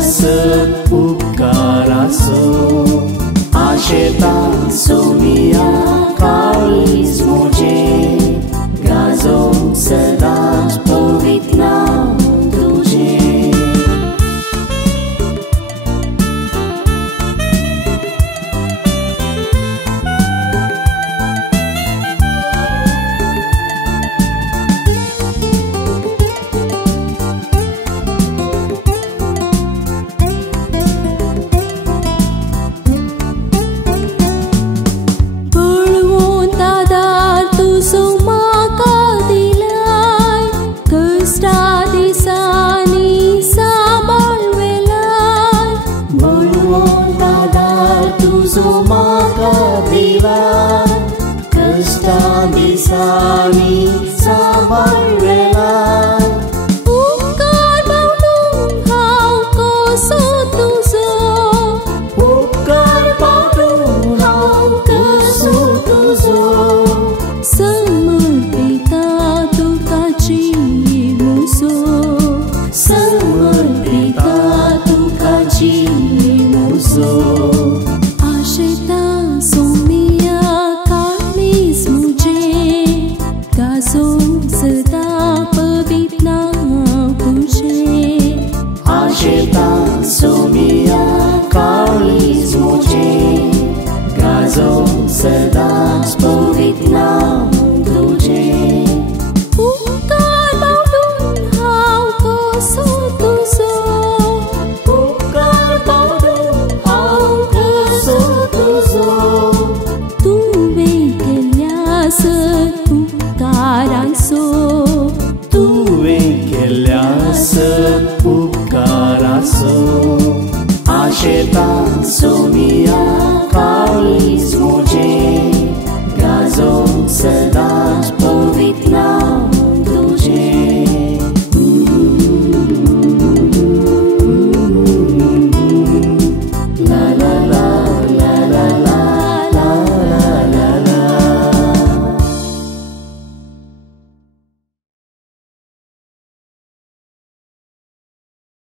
सत उपकाराचो आशेता सोमिया काळीज म्हजें गाजोंक सदांच पवित्र नांव तुजें. तुजो म्हाका दिला कश्टां दिसांनी सांबाळला. उपकार पावूंक हांव कसो तुजो, उपकार पावूंक हांव कसो तुजो. समर्पिता तुका जीव म्हजो, समर्पिता तुका जीव म्हजो. आशेता सोमिया काळीज म्हजें गाजोंक सदां पवित्र नांव तुजें. आशेता सोमिया काळीज म्हजें गाजोंक सदांच पवित्र नांव तुजें. उपकार पावूंक हांव कसो तुजो, उपकार पावूंक हांव कसो तुजो. तुवें केल्ल्या सत उपकारांचो, तुवें केल्ल्या सत उपकाराचो आशेता सोमिया काळीज म्हजें